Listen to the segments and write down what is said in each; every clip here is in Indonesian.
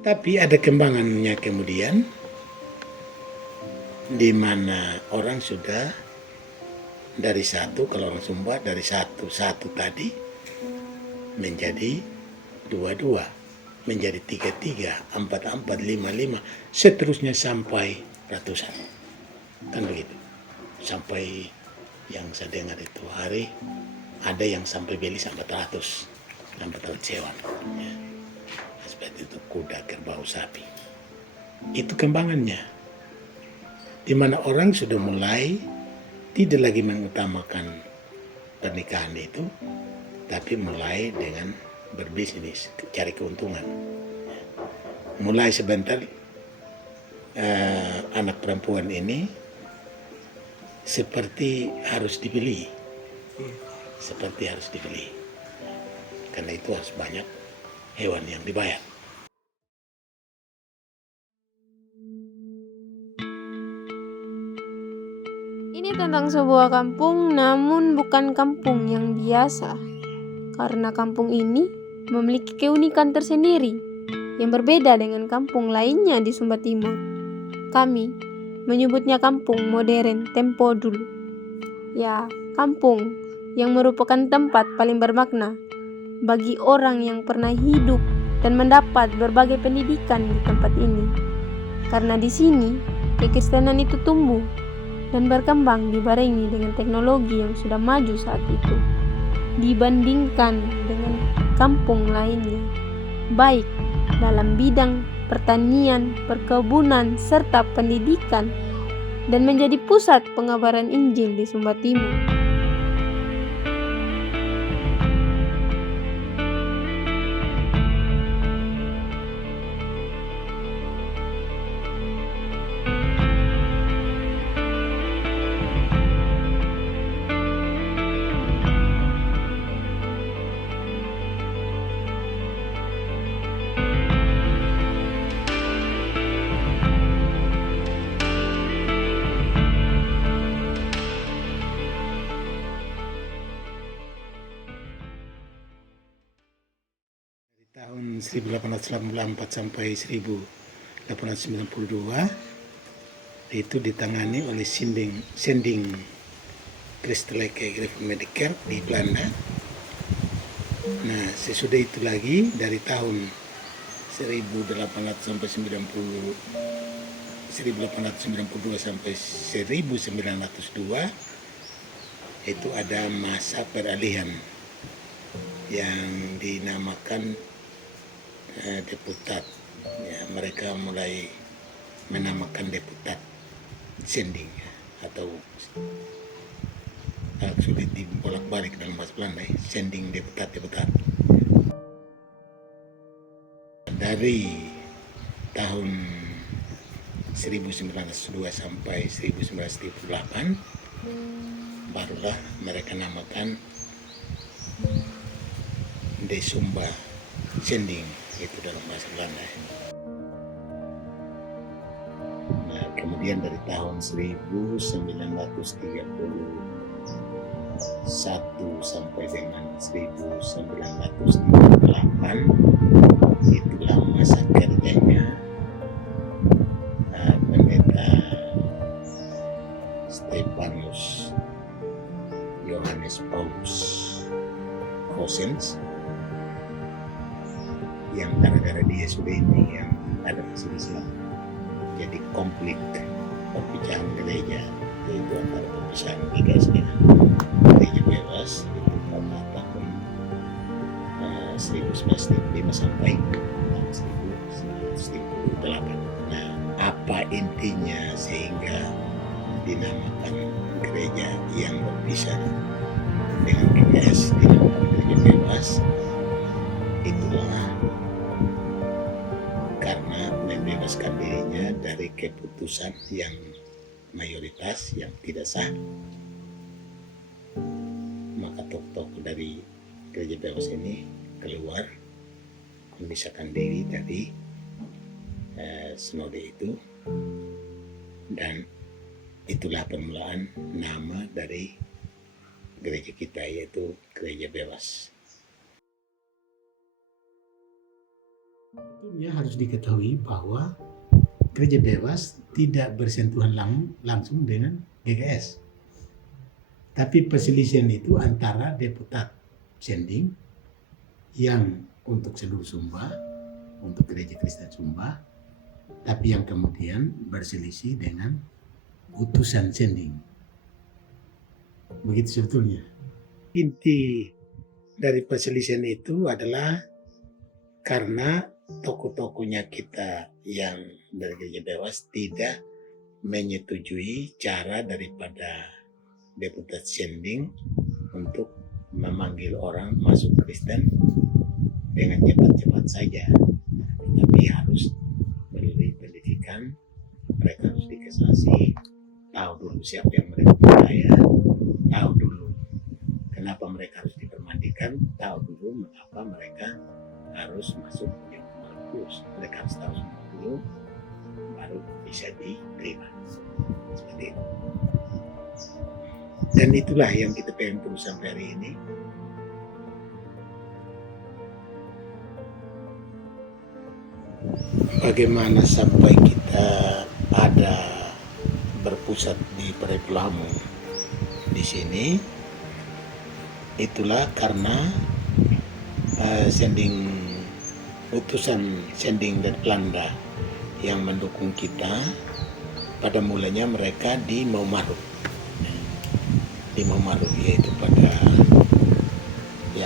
Tapi ada kembangannya kemudian, di mana orang sudah dari satu, kalau orang Sumba dari satu tadi menjadi dua, menjadi tiga, empat, lima, seterusnya sampai ratusan. Kan begitu. Sampai yang saya dengar itu hari, ada yang sampai beli sampai 400 hewan. Ya. Seperti itu, kuda, kerbau, sapi. Itu kembangannya. Di mana orang sudah mulai tidak lagi mengutamakan pernikahan itu, tapi mulai dengan berbisnis, cari keuntungan. Mulai sebentar anak perempuan ini seperti harus dibeli, karena itu harus banyak hewan yang dibayar. Ini tentang sebuah kampung, namun bukan kampung yang biasa. Karena kampung ini memiliki keunikan tersendiri yang berbeda dengan kampung lainnya di Sumba Timur. Kami menyebutnya kampung modern tempo dulu. Ya, kampung yang merupakan tempat paling bermakna bagi orang yang pernah hidup dan mendapat berbagai pendidikan di tempat ini. Karena di sini kekristenan itu tumbuh dan berkembang dibarengi dengan teknologi yang sudah maju saat itu dibandingkan dengan kampung lainnya, baik dalam bidang pertanian, perkebunan, serta pendidikan, dan menjadi pusat pengabaran Injil di Sumba Timur. Tahun 1884 sampai 1892 itu ditangani oleh Sending Christelijke Gereformeerde Kerk di Belanda. Nah, sesudah itu lagi dari tahun 1800 sampai 1892 sampai 1902 itu ada masa peralihan yang dinamakan deputat. Ya, mereka mulai menamakan deputat Sending, ya, atau sulit dibolak-balik dalam bahasa Belanda, Sending deputat. Dari tahun 1902 sampai 1938 barulah mereka namakan De Sumba Sending, itu dalam bahasa Belanda. Nah, kemudian dari tahun 1931 sampai dengan 1938 itulah masa kerjanya pendeta Stephanus Johannes Paulus Goossens, yang gara-gara dia sudah ini yang ada masalah, jadi konflik perpecahan gereja, yaitu antara perpecahan GKS dengan gereja bebas itu pada tahun 1905 sampai 1908. Nah, apa intinya sehingga dinamakan gereja yang berpisah dengan GKS, dinamakan gereja bebas? Itulah karena membebaskan dirinya dari keputusan yang mayoritas yang tidak sah. Maka tokoh-tokoh dari gereja bebas ini keluar memisahkan diri dari sinode itu, dan itulah permulaan nama dari gereja kita, yaitu gereja bebas. Ya, harus diketahui bahwa gereja bebas tidak bersentuhan langsung dengan GKS. Tapi perselisihan itu antara deputat sending yang untuk seluruh Sumba, untuk gereja Kristen Sumba, tapi yang kemudian berselisih dengan utusan sending. Begitu sebetulnya. Inti dari perselisihan itu adalah karena tokoh-tokohnya kita yang dari gereja bebas tidak menyetujui cara daripada deputat sending untuk memanggil orang masuk Kristen dengan cepat-cepat saja, tapi harus melalui pendidikan. Mereka harus dikasih tahu dulu siapa yang mereka percaya, tahu dulu kenapa mereka harus dipermandikan, tahu dulu mengapa mereka harus masuk yang Markus. Mereka harus tahu semua dulu, baru bisa diterima. Seperti itu. Dan itulah yang kita pengen terus sampai hari ini. Bagaimana sampai kita ada berpusat di Parepulamu di sini, itulah karena utusan sending dari Belanda yang mendukung kita. Pada mulanya mereka di Maumaru, yaitu pada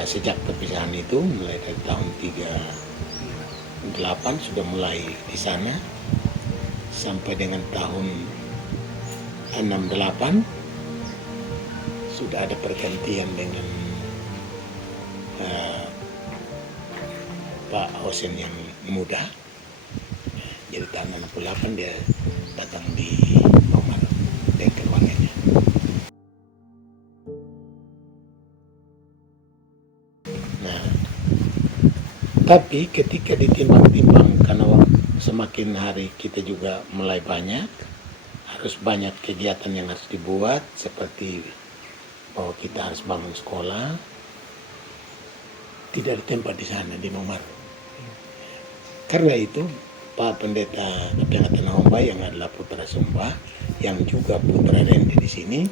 sejak perpisahan itu mulai dari tahun 38 sudah mulai di sana sampai dengan tahun 68 sudah ada pergantian dengan Pak Hosen yang muda. Jadi tahun 68 dia datang di Maumaru dengan keluarganya. Nah, tapi ketika ditimbang-timbang karena semakin hari kita juga mulai banyak, harus banyak kegiatan yang harus dibuat, seperti bahwa kita harus bangun sekolah, tidak ada tempat di sana di Maumaru. Karena itu Pak Pendeta Kepenatan Homba yang adalah putra Sumba, yang juga putra Rende di sini,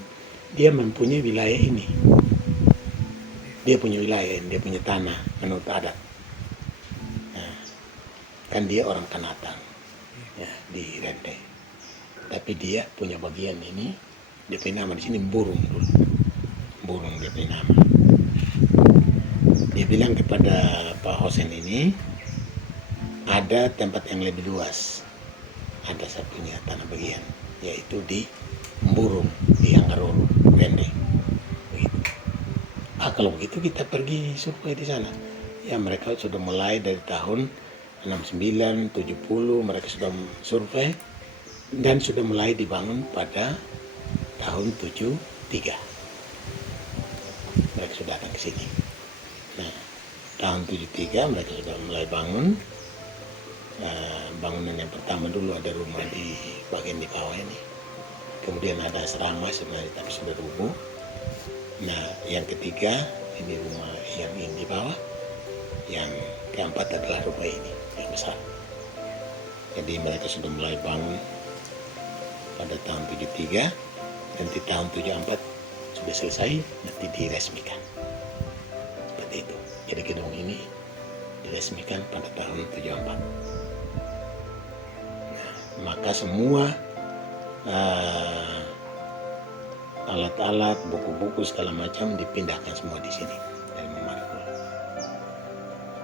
dia mempunyai wilayah ini. Dia punya wilayah, dia punya tanah menurut adat. Nah, kan dia orang Kanatang, ya, di Rende. Tapi dia punya bagian ini, dia punya nama di sini Burung dulu. Burung dia punya nama. Dia bilang kepada Pak Hosen ini, ada tempat yang lebih luas. Ada saya punya tanah bagian, yaitu di Burung, di Anggaroro, Rende. Begitu. Kalau begitu kita pergi survei di sana. Ya, mereka sudah mulai dari tahun 69, 70, mereka sudah survei dan sudah mulai dibangun pada tahun 73. Mereka sudah datang ke sini. Nah, tahun 73 mereka sudah mulai bangun. Bangunan yang pertama dulu ada rumah di bagian di bawah ini. Kemudian ada asrama sebenarnya tapi sudah rubuh. Nah, yang ketiga ini rumah yang ini di bawah. Yang keempat adalah rumah ini yang besar. Jadi mereka sudah mulai bangun pada tahun 73. Nanti tahun 74 sudah selesai, nanti diresmikan. Seperti itu. Jadi gedung ini diresmikan pada tahun 74. Nah, maka semua alat-alat, buku-buku segala macam dipindahkan semua di sini dari Maumaru.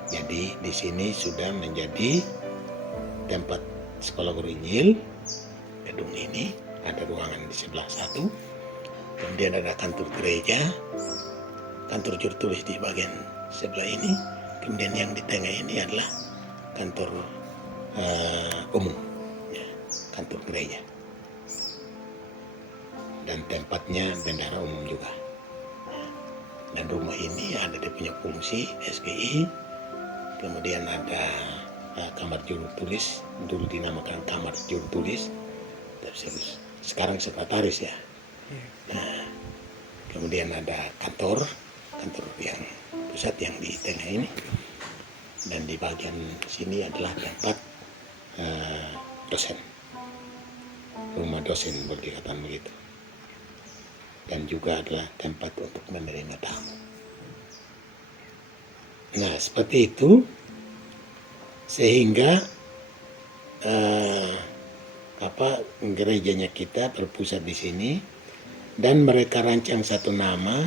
Jadi di sini sudah menjadi tempat sekolah guru Injil. Gedung ini ada ruangan di sebelah satu, kemudian ada kantor gereja, kantor juru tulis di bagian sebelah ini, kemudian yang di tengah ini adalah kantor umum, ya, kantor gereja. Dan tempatnya bendahara umum juga. Dan rumah ini ada dia punya fungsi SGI, kemudian ada kamar juru tulis, dulu dinamakan kamar juru tulis, sekarang sekretaris ya. Nah, kemudian ada kantor yang pusat yang di tengah ini. Dan di bagian sini adalah tempat dosen, rumah dosen boleh dikatakan begitu. Dan juga adalah tempat untuk menerima tamu. Nah, seperti itu sehingga gerejanya kita berpusat di sini, dan mereka rancang satu nama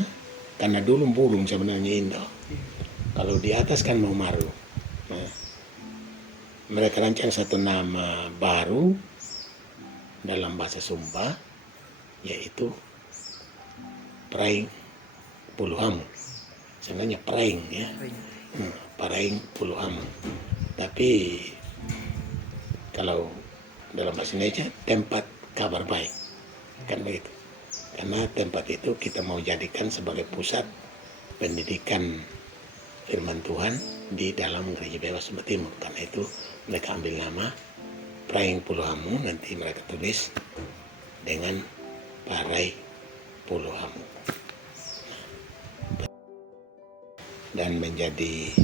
karena dulu Bulung sebenarnya Indo. Kalau di atas kan mau Maru. Nah, mereka rancang satu nama baru dalam bahasa Sumba, yaitu Praing Puluhamu. Sebenarnya Praing ya, Praing Puluhamu. Tapi kalau dalam bahasa Indonesia tempat kabar baik, kan begitu. Karena tempat itu kita mau jadikan sebagai pusat pendidikan firman Tuhan di dalam Gereja Bebas Sumba Timur. Karena itu mereka ambil nama Praing Puluhamu, nanti mereka tulis dengan Parai Puluhamu. Dan menjadi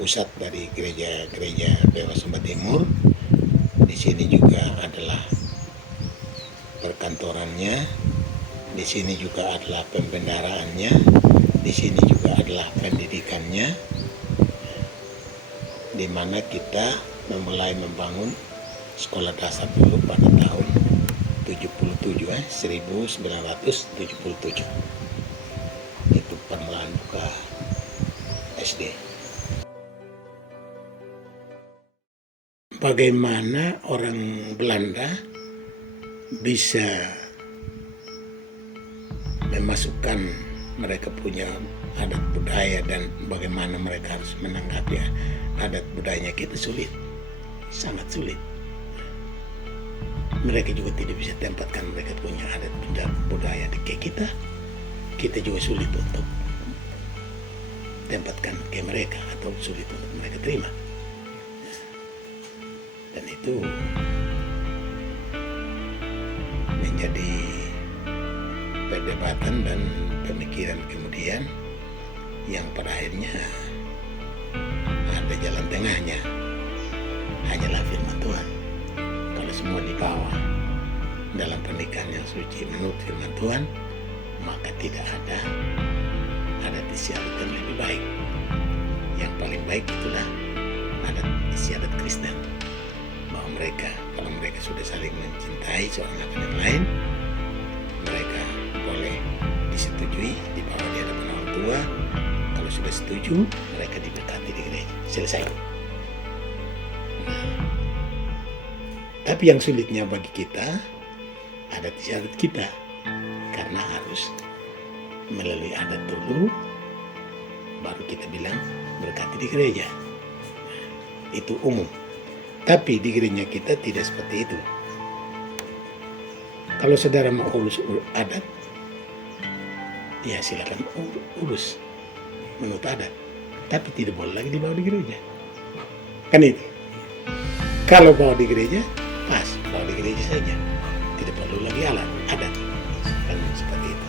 pusat dari gereja Bebas Sumba Timur. Di sini juga adalah perkantorannya, di sini juga adalah pembendaraannya, di sini juga adalah pendidikannya, di mana kita memulai membangun sekolah dasar dulu pada tahun 1977. Itu permulaan buka SD. Bagaimana orang Belanda bisa memasukkan mereka punya adat budaya dan bagaimana mereka harus menanggapi adat budayanya kita sulit, sangat sulit. Mereka juga tidak bisa tempatkan mereka punya adat budaya di kita. Kita juga sulit untuk tempatkan ke mereka atau sulit untuk mereka terima. Dan itu menjadi perdebatan dan pemikiran kemudian yang pada akhirnya ada jalan tengahnya, hanyalah firman Tuhan. Kalau semua dibawa dalam pernikahan yang suci menurut firman Tuhan, maka tidak ada adat istiadat yang lebih baik. Yang paling baik itulah adat istiadat Kristen. Bahwa mereka, kalau mereka sudah saling mencintai seorang akan yang lain, mereka boleh disetujui dibawa di hadapan orang tua. Kalau sudah setuju, mereka diberkati di gereja. Selesai. Nah, tapi yang sulitnya bagi kita adat istiadat kita, karena harus melalui adat dulu, baru kita bilang berkati di gereja. Itu umum. Tapi di gereja kita tidak seperti itu. Kalau saudara mau urus adat, ya silakan urus menurut adat. Tapi tidak boleh lagi dibawa di gereja. Kan itu. Kalau bawa di gereja, pas bawa di gereja saja. Tidak perlu lagi adat. Kan seperti itu.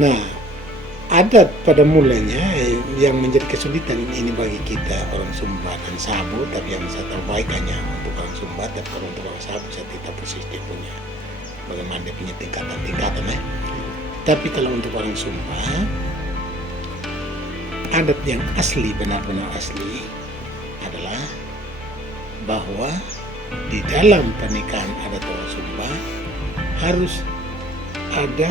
Nah, adat pada mulanya yang menjadi kesulitan ini bagi kita orang Sumba dan Sabo, tapi yang saya tahu baik hanya untuk orang Sumba, tapi kalau untuk orang Sabo saya tidak persis dia punya bagaimana dia punya tingkatan-tingkatan Tapi kalau untuk orang Sumba, adat yang asli, benar-benar asli adalah bahwa di dalam pernikahan adat orang Sumba harus ada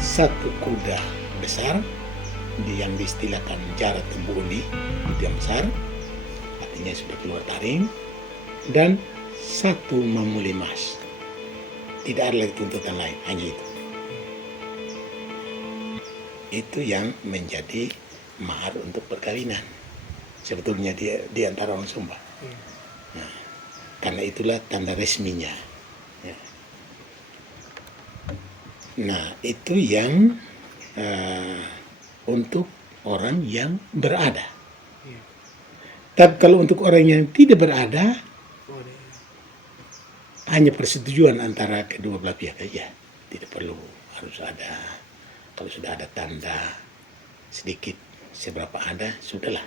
satu kuda besar yang diistilahkan jarat tembuli, itu yang besar, artinya sudah keluar taring, dan satu mamuli emas. Tidak ada lagi tuntutan lain, hanya itu. Itu yang menjadi mahar untuk perkawinan. Sebetulnya di antara orang Sumba. Nah, karena itulah tanda resminya. Ya. Nah, itu yang untuk orang yang berada. Tapi kalau untuk orang yang tidak berada, hanya persetujuan antara kedua belah pihak saja. Tidak perlu harus ada, kalau sudah ada tanda sedikit seberapa ada, sudahlah.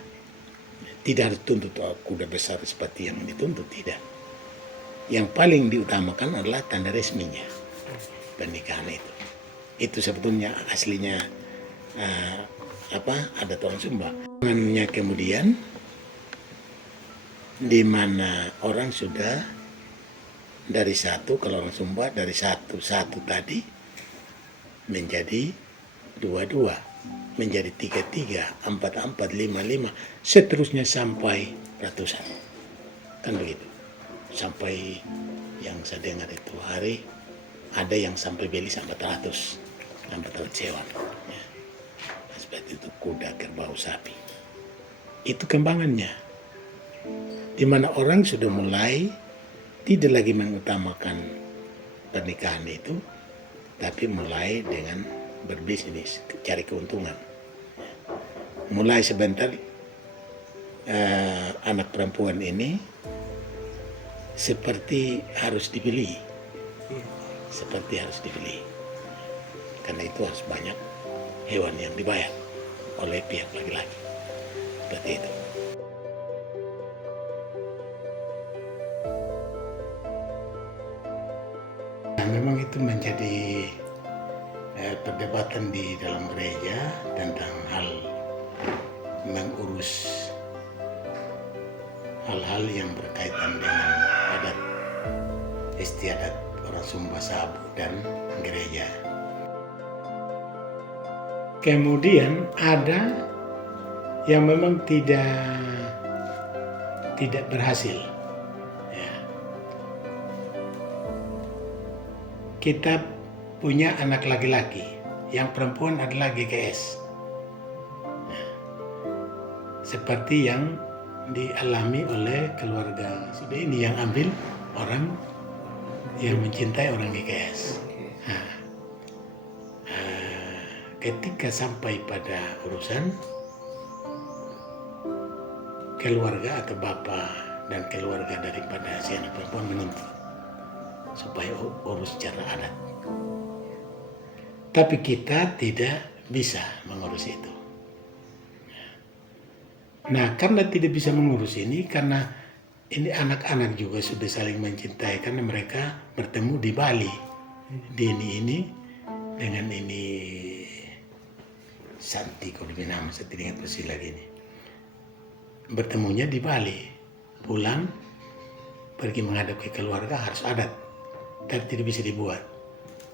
Tidak harus tuntut kuda besar seperti yang dituntut, tidak. Yang paling diutamakan adalah tanda resminya pernikahan itu. Itu sebetulnya aslinya adat orang Sumba. Kemudian di mana orang sudah dari satu, kalau orang Sumba dari satu tadi menjadi 2, menjadi 3, 4, 5, seterusnya sampai ratusan. Kan begitu. Sampai yang saya dengar itu hari ada yang sampai beli sampai 400 sewa. Ya. Seperti itu kuda, kerbau, sapi. Itu kembangannya. Di mana orang sudah mulai tidak lagi mengutamakan pernikahan itu, tapi mulai dengan berbisnis, cari keuntungan. Mulai sebentar anak perempuan ini seperti harus dibeli, karena itu harus banyak hewan yang dibayar oleh pihak laki-laki, seperti itu. Nah, memang itu menjadi perdebatan di dalam gereja tentang hal mengurus hal-hal yang berkaitan dengan adat istiadat orang Sumba Sabu dan gereja. Kemudian ada yang memang tidak berhasil. Ya. Kita punya anak laki-laki, yang perempuan adalah GKS. Ya. Seperti yang dialami oleh keluarga sudah ini, yang ambil orang yang mencintai orang GKS. Nah, ketika sampai pada urusan keluarga atau bapak dan keluarga daripada si anak perempuan menuntut supaya urus secara adat, tapi kita tidak bisa mengurus itu. Nah, karena tidak bisa mengurus ini, karena ini anak-anak juga sudah saling mencintai, karena mereka bertemu di Bali. Dini ini dengan ini Santi, kalau lebih nama, saya tidak ingat persis lagi ini. Bertemunya di Bali, pulang, pergi menghadap ke keluarga harus adat, tapi tidak bisa dibuat.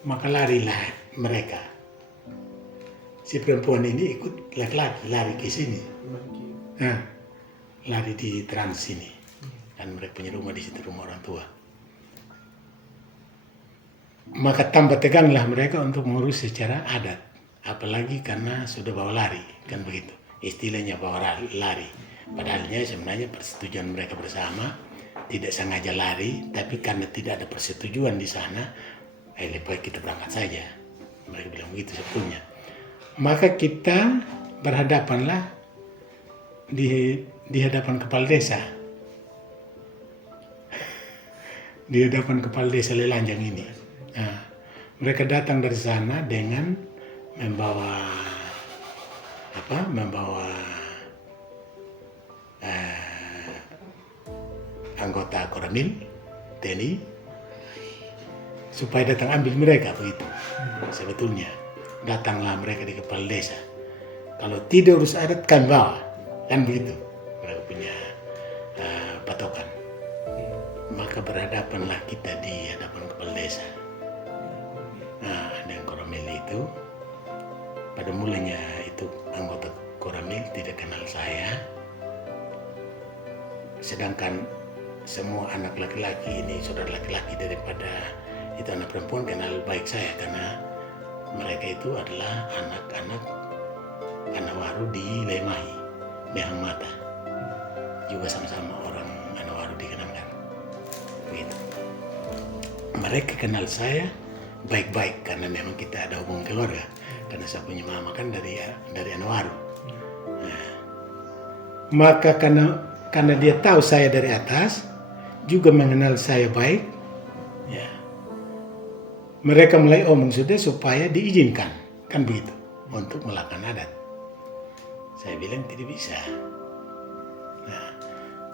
Maka larilah mereka. Si perempuan ini ikut laki-laki, lari ke sini. Nah, lari di Trans sini. Dan mereka punya rumah di situ, rumah orang tua. Maka tambah teganglah mereka untuk mengurus secara adat. Apalagi karena sudah bawa lari, kan begitu. Istilahnya bawa lari. Padahalnya sebenarnya persetujuan mereka bersama, tidak sengaja lari, tapi karena tidak ada persetujuan di sana, lebih baik kita berangkat saja. Mereka bilang begitu sebetulnya. Maka kita berhadapanlah di hadapan kepala desa. Di hadapan kepala desa Lelanjang ini. Nah, mereka datang dari sana dengan membawa anggota Koramil TNI supaya datang ambil mereka begitu. Sebetulnya datanglah mereka di kepala desa. Kalau tidak urus adat kan bawa, kan begitu. Mereka punya patokan. Maka berhadapanlah kita di hadapan kepala desa. Nah, dan Koramil itu pada mulanya itu anggota Koramil tidak kenal saya, sedangkan semua anak laki-laki ini, saudara laki-laki daripada itu anak perempuan kenal baik saya, karena mereka itu adalah anak-anak Anawaru di Lemahi, Behang Mata, juga sama-sama orang Anawaru dikenalkan. Begitu. Mereka kenal saya baik-baik karena memang kita ada hubungan keluarga, karena saya punya mama kan dari Anawaru. Nah, maka karena dia tahu saya dari atas, juga mengenal saya baik, ya, mereka mulai omong sudah supaya diizinkan, kan begitu, untuk melakukan adat. Saya bilang tidak bisa. Nah,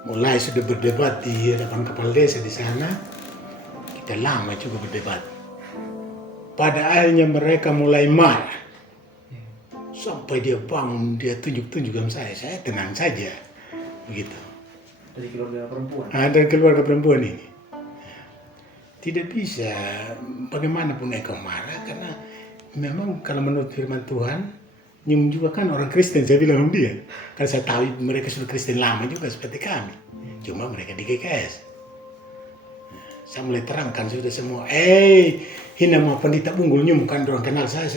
mulai sudah berdebat di depan kepala desa di sana, kita lama juga berdebat. Pada akhirnya mereka mulai marah. Sampai dia bangun, dia tunjuk-tunjuk sama saya tenang saja. Begitu. Dari keluarga perempuan. Dari keluarga perempuan ini. Tidak bisa, bagaimanapun engkau marah, karena memang kalau menurut firman Tuhan, Nyum juga kan orang Kristen, saya bilang sama dia. Karena saya tahu mereka sudah Kristen lama juga seperti kami. Cuma mereka di GKS. Saya mulai terangkan sudah semua. Hina nama pendeta Bunggul Nyum, kan orang kenal saya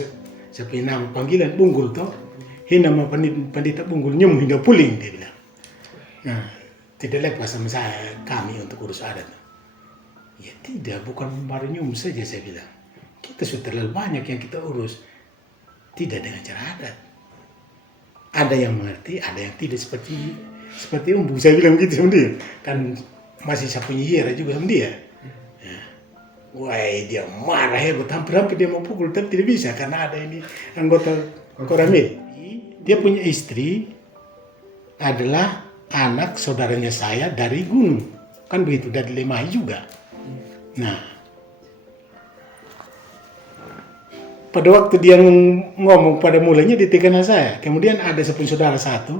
punya nama panggilan Bunggul toh. Hina nama pendeta Bunggul Nyum hingga puling, dia bilang. Nah, tidak lepas sama saya, kami untuk urus adat. Ya tidak, bukan baru Nyum saja saya bilang. Kita sudah terlalu banyak yang kita urus. Tidak dengan cara adat. Ada yang mengerti, ada yang tidak seperti umbu. Saya bilang begitu sama dia. Kan masih saya punya hiara juga sama dia. Ya. Wah, dia marah hebat. Hampir-hampir dia mau pukul, tapi tidak bisa. Karena ada ini anggota Koramil. Dia punya istri adalah anak saudaranya saya dari gunung. Kan begitu, dari Lemai juga. Nah, pada waktu dia ngomong pada mulanya di tekan saya. Kemudian ada sepun saudara satu,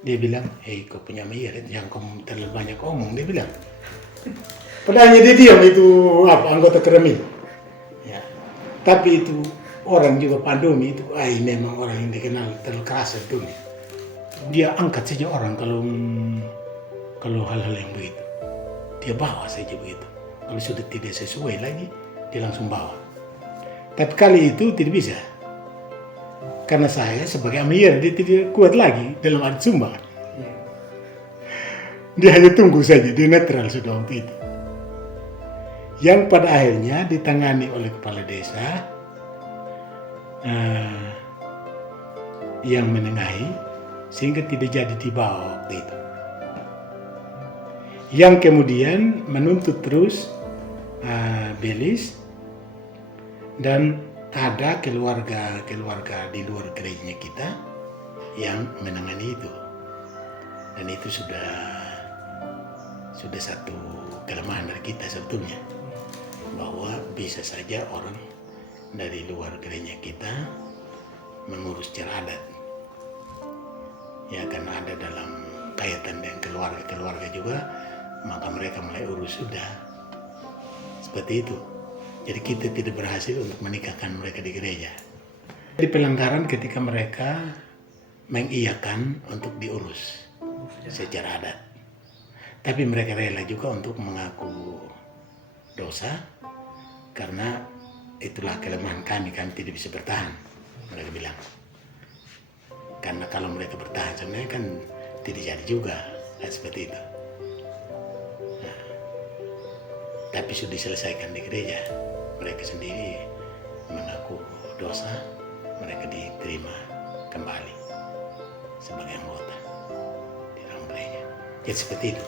dia bilang, kau punya miyar, yang kau terlalu banyak omong, dia bilang. Padahal dia diam itu anggota Keramil. Ya. Tapi itu orang juga Pandomi itu, memang orang yang dikenal terlalu keras itu. Dia angkat saja orang kalau hal-hal yang begitu. Dia bawa saja begitu. Kalau sudah tidak sesuai lagi, dia langsung bawa. Tapi kali itu tidak bisa. Karena saya sebagai amir, dia tidak kuat lagi dalam adat Sumba. Dia hanya tunggu saja, dia netral sudah waktu itu. Yang pada akhirnya ditangani oleh kepala desa yang menengahi, sehingga tidak jadi dibawa waktu itu. Yang kemudian menuntut terus Belis, dan ada keluarga di luar gerejanya kita yang menangani itu. Dan itu sudah satu kelemahan dari kita sebetulnya, bahwa bisa saja orang dari luar gereja kita mengurus cara adat. Ya, karena ada dalam kaitan dengan keluarga juga, maka mereka mulai urus sudah seperti itu. Jadi kita tidak berhasil untuk menikahkan mereka di gereja. Jadi pelanggaran ketika mereka mengiyakan untuk diurus secara adat. Tapi mereka rela juga untuk mengaku dosa, karena itulah kelemahan kami tidak bisa bertahan, mereka bilang. Karena kalau mereka bertahan sebenarnya kan tidak jadi juga, seperti itu. Nah, tapi sudah diselesaikan di gereja. Mereka sendiri mengaku dosa, mereka diterima kembali sebagai anggota di dalam gereja. Jadi seperti itu.